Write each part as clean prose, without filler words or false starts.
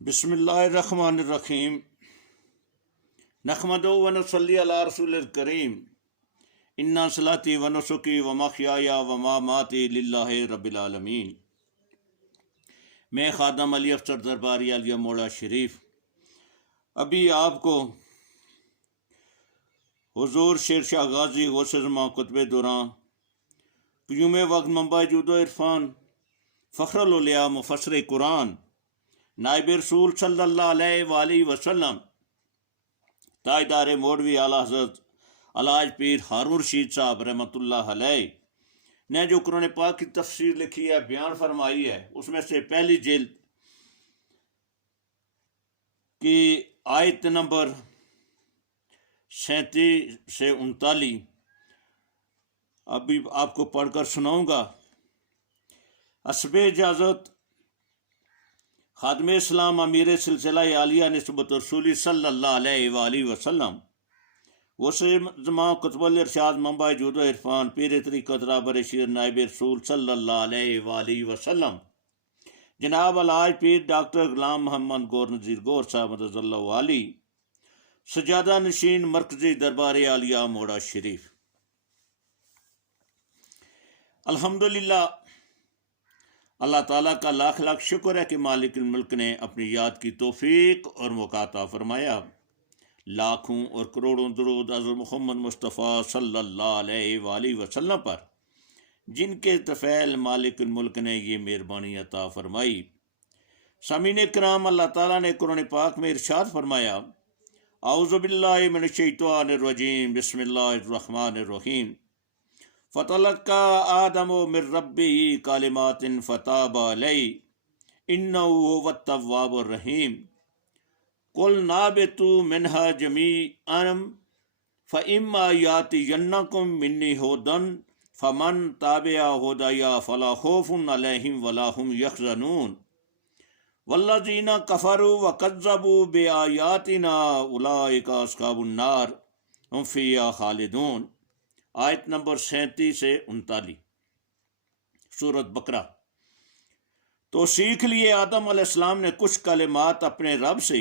بسم اللہ الرحمن الرحیم نحمدہ و نصلی علی رسول الکریم انا صلاتی و نسکی و محیای و مماتی للہ رب العالمین۔ میں خادم علی افسر درباری علیہ مولا شریف ابھی آپ کو حضور شیر شاہ غازی غوث زمان خطبہ دوران قیوم وقت منبع جود و عرفان فخر الاولیاء مفسر قرآن نائب رسول صلی اللہ علیہ وآلہ وسلم تاجدار مولوی اعلیٰ حضرت الحاج پیر ہارون رشید صاحب رحمۃ اللہ علیہ نے جو قرآن پاک کی تفسیر لکھی ہے، بیان فرمائی ہے، اس میں سے پہلی جلد کی آیت نمبر 37 سے 39 ابھی آپ کو پڑھ کر سناؤں گا۔ حسب اجازت خادم اسلام امیر سلسلہ عالیہ نسبت رسولی صلی اللہ علیہ وآلہ وسلم زمان قطب الارشاد منبع جود و عرفان پیر طریقت رابر شیر نائب رسول صلی اللہ علیہ وآلہ وسلم جناب الحاج پیر ڈاکٹر غلام محمد گور نذیر گور صاحب مدد اللہ علی سجادہ نشین مرکزی دربار عالیہ موڑا شریف۔ الحمدللہ، اللہ تعالیٰ کا لاکھ لاکھ شکر ہے کہ مالک الملک نے اپنی یاد کی توفیق اور موقع عطا فرمایا۔ لاکھوں اور کروڑوں درود حضرت محمد مصطفیٰ صلی اللہ علیہ وآلہ وسلم پر، جن کے طفیل مالک الملک نے یہ مہربانی عطا فرمائی۔ سامعین کرام، اللہ تعالیٰ نے قرآن پاک میں ارشاد فرمایا، اعوذ باللہ من الشیطان الرجیم، بسم اللہ الرحمن الرحیم، فَتَلَقَّىٰ آدَمُ مِن رَّبِّهِ كَلِمَاتٍ فَتَابَ عَلَيْهِ إِنَّهُ هُوَ التَّوَّابُ الرَّحِيمُ قُلْنَا اهْبِطُوا مِنْهَا جَمِيعًا فَإِمَّا يَأْتِيَنَّكُم مِّنِّي هُدًى فَمَن تَبِعَ هُدَيَ فَلَا خَوْفٌ عَلَيْهِمْ وَلَا هُمْ يَحْزَنُونَ وَالَّذِينَ كَفَرُوا وَكَذَّبُوا بِآيَاتِنَا أُولَٰئِكَ أَصْحَابُ النَّارِ هُمْ فِيهَا خَالِدُونَ۔ آیت نمبر 37 سے 39 سورۃ بقرہ۔ تو سیکھ لیے آدم علیہ السلام نے کچھ کلمات اپنے رب سے،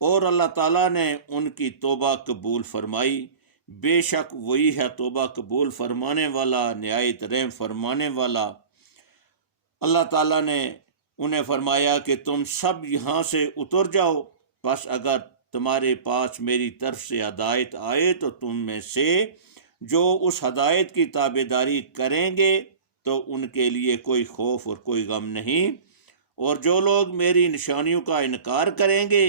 اور اللہ تعالیٰ نے ان کی توبہ قبول فرمائی۔ بے شک وہی ہے توبہ قبول فرمانے والا، نہایت رحم فرمانے والا۔ اللہ تعالیٰ نے انہیں فرمایا کہ تم سب یہاں سے اتر جاؤ، بس اگر تمہارے پاس میری طرف سے ہدایت آئے تو تم میں سے جو اس ہدایت کی تابع داری کریں گے تو ان کے لیے کوئی خوف اور کوئی غم نہیں، اور جو لوگ میری نشانیوں کا انکار کریں گے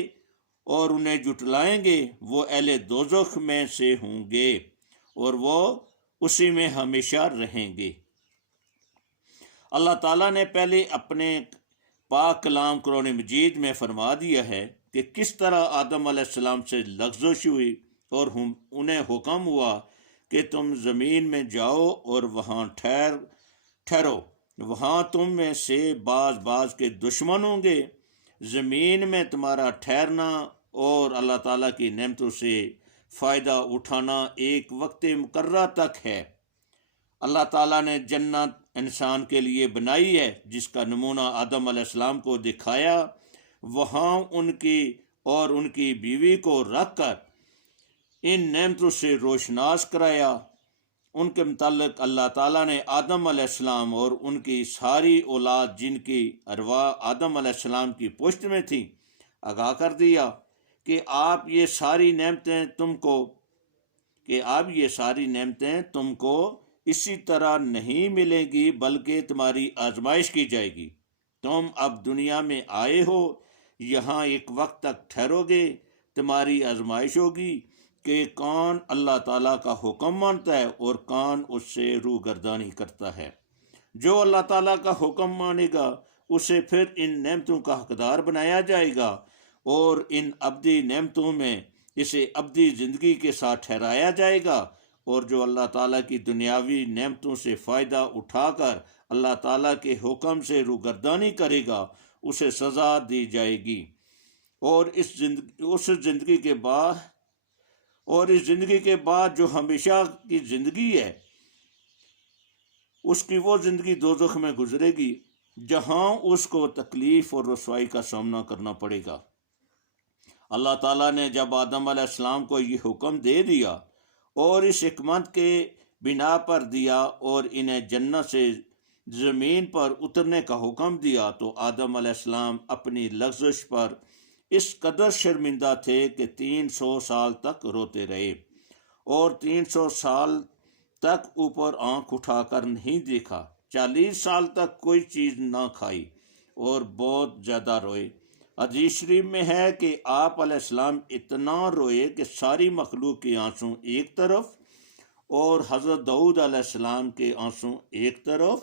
اور انہیں جھٹلائیں گے وہ اہل دوزخ میں سے ہوں گے، اور وہ اسی میں ہمیشہ رہیں گے۔ اللہ تعالیٰ نے پہلے اپنے پاک کلام قرآن مجید میں فرما دیا ہے کہ کس طرح آدم علیہ السلام سے لغزش ہوئی اور انہیں حکم ہوا کہ تم زمین میں جاؤ اور وہاں ٹھہرو، وہاں تم میں سے بعض کے دشمن ہوں گے۔ زمین میں تمہارا ٹھہرنا اور اللہ تعالیٰ کی نعمتوں سے فائدہ اٹھانا ایک وقت مقررہ تک ہے۔ اللہ تعالیٰ نے جنت انسان کے لیے بنائی ہے، جس کا نمونہ آدم علیہ السلام کو دکھایا، وہاں ان کی اور ان کی بیوی کو رکھ کر ان نعمتوں سے روشناس کرایا۔ ان کے متعلق اللہ تعالیٰ نے آدم علیہ السلام اور ان کی ساری اولاد جن کی ارواح آدم علیہ السلام کی پشت میں تھی آگاہ کر دیا کہ آپ یہ ساری نعمتیں تم کو اسی طرح نہیں ملیں گی، بلکہ تمہاری آزمائش کی جائے گی۔ تم اب دنیا میں آئے ہو، یہاں ایک وقت تک ٹھہرو گے، تمہاری آزمائش ہوگی کہ کون اللہ تعالیٰ کا حکم مانتا ہے اور کون اس سے روگردانی کرتا ہے۔ جو اللہ تعالیٰ کا حکم مانے گا اسے پھر ان نعمتوں کا حقدار بنایا جائے گا، اور ان ابدی نعمتوں میں اسے ابدی زندگی کے ساتھ ٹھہرایا جائے گا، اور جو اللہ تعالیٰ کی دنیاوی نعمتوں سے فائدہ اٹھا کر اللہ تعالیٰ کے حکم سے روگردانی کرے گا اسے سزا دی جائے گی، اور اس زندگی کے بعد جو ہمیشہ کی زندگی ہے اس کی وہ زندگی دوزخ میں گزرے گی۔ جہاں اس کو تکلیف اور رسوائی کا سامنا کرنا پڑے گا۔ اللہ تعالیٰ نے جب آدم علیہ السلام کو یہ حکم دے دیا اور اس حکمت کے بنا پر دیا اور انہیں جنت سے زمین پر اترنے کا حکم دیا، تو آدم علیہ السلام اپنی لغزش پر اس قدر شرمندہ تھے کہ 300 سال تک روتے رہے، اور 300 سال تک اوپر آنکھ اٹھا کر نہیں دیکھا، 40 سال تک کوئی چیز نہ کھائی اور بہت زیادہ روئے۔ حدیث شریف میں ہے کہ آپ علیہ السلام اتنا روئے کہ ساری مخلوق کے آنسو ایک طرف اور حضرت داؤد علیہ السلام کے آنسو ایک طرف،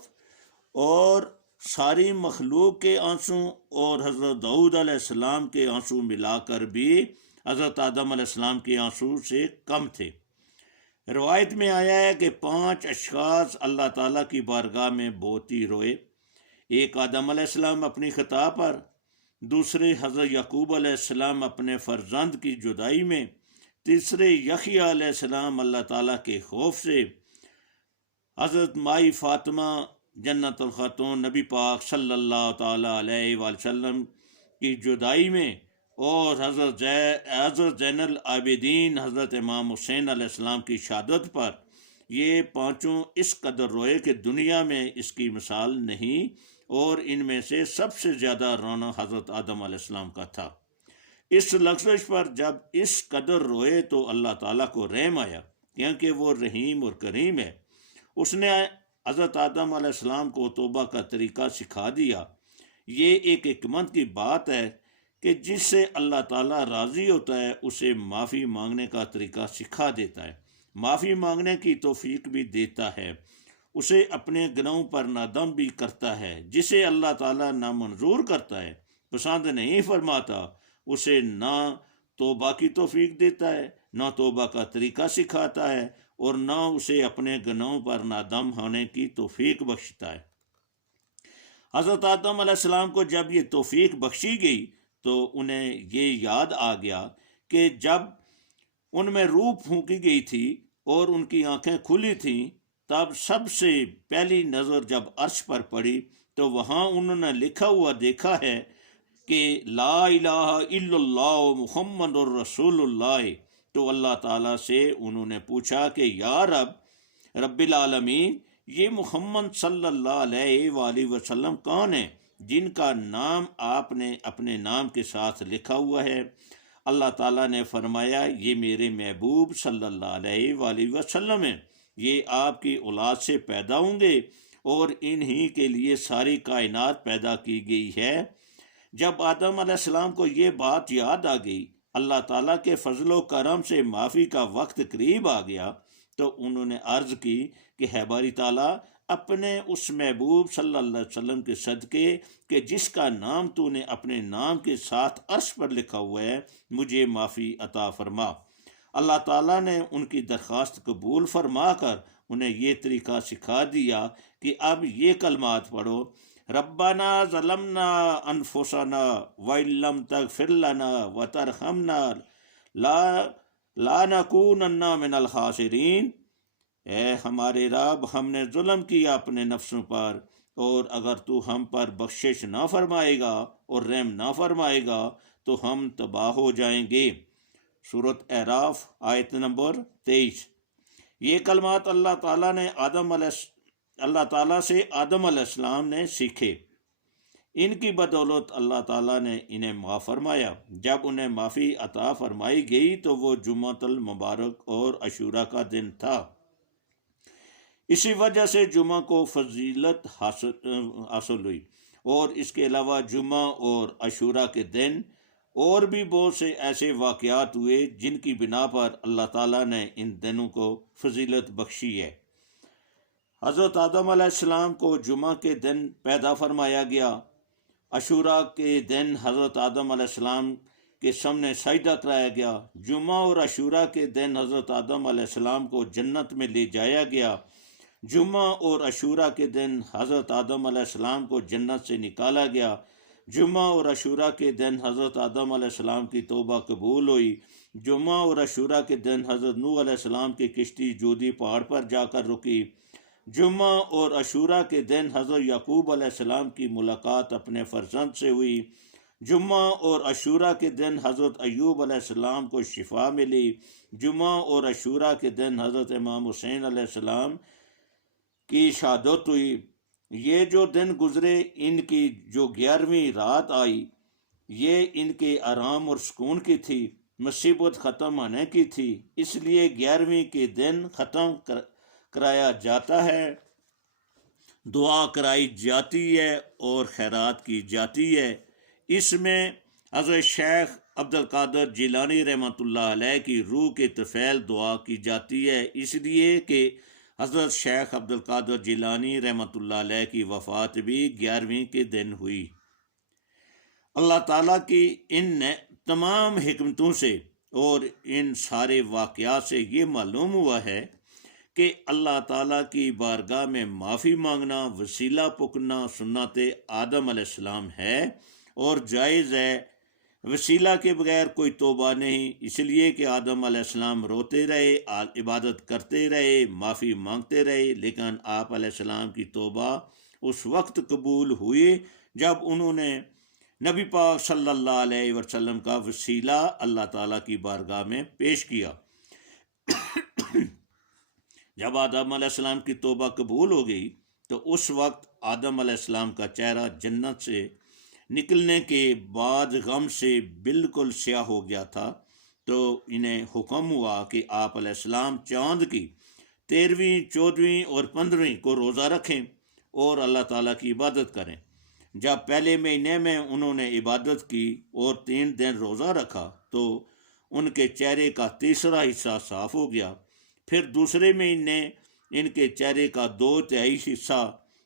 اور ساری مخلوق کے آنسو اور حضرت داؤد علیہ السلام کے آنسو ملا کر بھی حضرت آدم علیہ السلام کے آنسو سے کم تھے۔ روایت میں آیا ہے کہ 5 اشخاص اللہ تعالیٰ کی بارگاہ میں بہت ہی روئے۔ ایک آدم علیہ السلام اپنی خطا پر، دوسرے حضرت یعقوب علیہ السلام اپنے فرزند کی جدائی میں، تیسرے یحییٰ علیہ السلام اللہ تعالیٰ کے خوف سے، حضرت مائی فاطمہ جنت الخاتون نبی پاک صلی اللہ تعالیٰ علیہ وآلہ وسلم کی جدائی میں، اور حضرت زین العابدین حضرت امام حسین علیہ السلام کی شہادت پر، یہ پانچوں اس قدر روئے کہ دنیا میں اس کی مثال نہیں، اور ان میں سے سب سے زیادہ رونا حضرت آدم علیہ السلام کا تھا۔ اس لغزش پر جب اس قدر روئے تو اللہ تعالیٰ کو رحم آیا، کیونکہ وہ رحیم اور کریم ہے۔ اس نے حضرت آدم علیہ السلام کو توبہ کا طریقہ سکھا دیا۔ یہ ایک حکمت کی بات ہے کہ جس سے اللہ تعالیٰ راضی ہوتا ہے اسے معافی مانگنے کا طریقہ سکھا دیتا ہے، معافی مانگنے کی توفیق بھی دیتا ہے، اسے اپنے گناہوں پر نادم بھی کرتا ہے۔ جسے اللہ تعالیٰ نامنظور کرتا ہے، پسند نہیں فرماتا، اسے نہ توبہ کی توفیق دیتا ہے، نہ توبہ کا طریقہ سکھاتا ہے، اور نہ اسے اپنے گناہوں پر نادم ہونے کی توفیق بخشتا ہے۔ حضرت آدم علیہ السلام کو جب یہ توفیق بخشی گئی تو انہیں یہ یاد آ گیا کہ جب ان میں روح پھونکی گئی تھی اور ان کی آنکھیں کھلی تھیں، تب سب سے پہلی نظر جب عرش پر پڑی تو وہاں انہوں نے لکھا ہوا دیکھا ہے کہ لا الہ الا اللہ محمد الرسول اللہ۔ تو اللہ تعالیٰ سے انہوں نے پوچھا کہ یا رب العالمین، یہ محمد صلی اللہ علیہ وآلہ وسلم کون ہیں جن کا نام آپ نے اپنے نام کے ساتھ لکھا ہوا ہے؟ اللہ تعالیٰ نے فرمایا یہ میرے محبوب صلی اللہ علیہ وآلہ وسلم ہیں، یہ آپ کی اولاد سے پیدا ہوں گے اور انہی کے لیے ساری کائنات پیدا کی گئی ہے۔ جب آدم علیہ السلام کو یہ بات یاد آ گئی، اللہ تعالیٰ کے فضل و کرم سے معافی کا وقت قریب آ گیا، تو انہوں نے عرض کی کہ ہے باری تعالیٰ، اپنے اس محبوب صلی اللہ علیہ وسلم کے صدقے کہ جس کا نام تو نے اپنے نام کے ساتھ عرش پر لکھا ہوا ہے، مجھے معافی عطا فرما۔ اللہ تعالیٰ نے ان کی درخواست قبول فرما کر انہیں یہ طریقہ سکھا دیا کہ اب یہ کلمات پڑھو، ربنا ظلمنا انفسنا وَإِن لَّمْ تَغْفِرْ لَنَا وَتَرْحَمْنَا لَا نَكُونَنَّ مِنَ الْخَاسِرِينَ۔ اے ہمارے رب، ہم نے ظلم کیا اپنے نفسوں پر، اور اگر تو ہم پر بخشش نہ فرمائے گا اور رحم نہ فرمائے گا تو ہم تباہ ہو جائیں گے۔ سورۃ اعراف آیت نمبر 23۔ یہ کلمات اللہ تعالیٰ سے آدم علیہ السلام نے سیکھے، ان کی بدولت اللہ تعالیٰ نے انہیں معاف فرمایا۔ جب انہیں معافی عطا فرمائی گئی تو وہ جمعۃ المبارک اور عاشوراء کا دن تھا۔ اسی وجہ سے جمعہ کو فضیلت حاصل ہوئی، اور اس کے علاوہ جمعہ اور عاشوراء کے دن اور بھی بہت سے ایسے واقعات ہوئے جن کی بنا پر اللہ تعالیٰ نے ان دنوں کو فضیلت بخشی ہے۔ حضرت آدم علیہ السلام کو جمعہ کے دن پیدا فرمایا گیا۔ عاشوراء کے دن حضرت آدم علیہ السلام کے سامنے سجدہ کرایا گیا۔ جمعہ اور عاشوراء کے دن حضرت آدم علیہ السلام کو جنت میں لے جایا گیا۔ جمعہ اور عاشوراء کے دن حضرت آدم علیہ السلام کو جنت سے نکالا گیا۔ جمعہ اور عاشوراء کے دن حضرت آدم علیہ السلام کی توبہ قبول ہوئی۔ جمعہ اور عاشوراء کے دن حضرت نوح علیہ السلام کی کشتی جودی پہاڑ پر جا کر رکی۔ جمعہ اور عاشورہ کے دن حضرت یعقوب علیہ السلام کی ملاقات اپنے فرزند سے ہوئی۔ جمعہ اور عاشورہ کے دن حضرت ایوب علیہ السلام کو شفا ملی۔ جمعہ اور عاشورہ کے دن حضرت امام حسین علیہ السلام کی شہادت ہوئی۔ یہ جو دن گزرے، ان کی جو 11ویں رات آئی، یہ ان کے آرام اور سکون کی تھی، مصیبت ختم ہونے کی تھی، اس لیے 11ویں کے دن ختم کرایا جاتا ہے، دعا کرائی جاتی ہے اور خیرات کی جاتی ہے۔ اس میں حضرت شیخ عبد القادر جیلانی رحمۃ اللہ علیہ کی روح کے طفیل دعا کی جاتی ہے، اس لیے کہ حضرت شیخ عبد القادر جیلانی رحمۃ اللہ علیہ کی وفات بھی 11ویں کے دن ہوئی۔ اللہ تعالیٰ کی ان تمام حکمتوں سے اور ان سارے واقعات سے یہ معلوم ہوا ہے کہ اللہ تعالیٰ کی بارگاہ میں معافی مانگنا، وسیلہ پکنا سنت آدم علیہ السلام ہے اور جائز ہے۔ وسیلہ کے بغیر کوئی توبہ نہیں، اس لیے کہ آدم علیہ السلام روتے رہے، عبادت کرتے رہے، معافی مانگتے رہے، لیکن آپ علیہ السلام کی توبہ اس وقت قبول ہوئی جب انہوں نے نبی پاک صلی اللہ علیہ وسلم کا وسیلہ اللہ تعالیٰ کی بارگاہ میں پیش کیا۔ جب آدم علیہ السلام کی توبہ قبول ہو گئی تو اس وقت آدم علیہ السلام کا چہرہ جنت سے نکلنے کے بعد غم سے بالکل سیاہ ہو گیا تھا، تو انہیں حکم ہوا کہ آپ علیہ السلام چاند کی 13ویں، 14ویں اور 15ویں کو روزہ رکھیں اور اللہ تعالیٰ کی عبادت کریں۔ جب پہلے مہینے میں انہوں نے عبادت کی اور 3 دن روزہ رکھا تو ان کے چہرے کا تیسرا حصہ صاف ہو گیا، پھر دوسرے مہینے ان کے چہرے کا 2/3 حصہ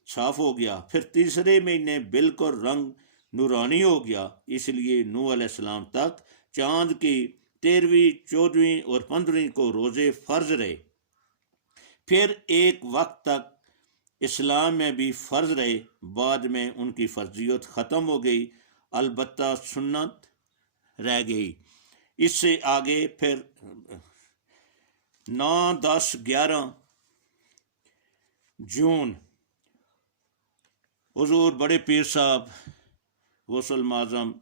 صاف ہو گیا، پھر تیسرے مہینے بالکل رنگ نورانی ہو گیا۔ اس لیے نوح علیہ السلام تک چاند کی 13ویں، 14ویں اور 15ویں کو روزے فرض رہے، پھر ایک وقت تک اسلام میں بھی فرض رہے، بعد میں ان کی فرضیت ختم ہو گئی، البتہ سنت رہ گئی۔ اس سے آگے پھر 9، 10، 11 جون حضور بڑے پیر صاحب غوث المعظم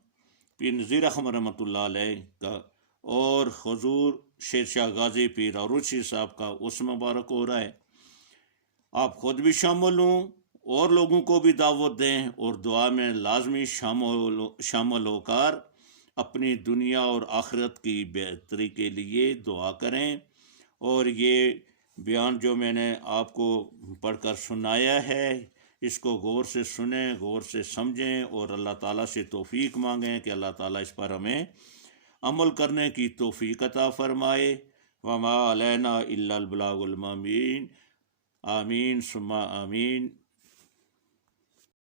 پیر نذیر احمد رحمۃ اللہ علیہ کا اور حضور شیر شاہ غازی پیر عروسی صاحب کا اس مبارک ہو رہا ہے۔ آپ خود بھی شامل ہوں اور لوگوں کو بھی دعوت دیں اور دعا میں لازمی شامل ہو کر اپنی دنیا اور آخرت کی بہتری کے لیے دعا کریں۔ اور یہ بیان جو میں نے آپ کو پڑھ کر سنایا ہے، اس کو غور سے سنیں، غور سے سمجھیں اور اللہ تعالیٰ سے توفیق مانگیں کہ اللہ تعالیٰ اس پر ہمیں عمل کرنے کی توفیق عطا فرمائے۔ وما علینا الا البلاغ المبین۔ آمین ثم آمین۔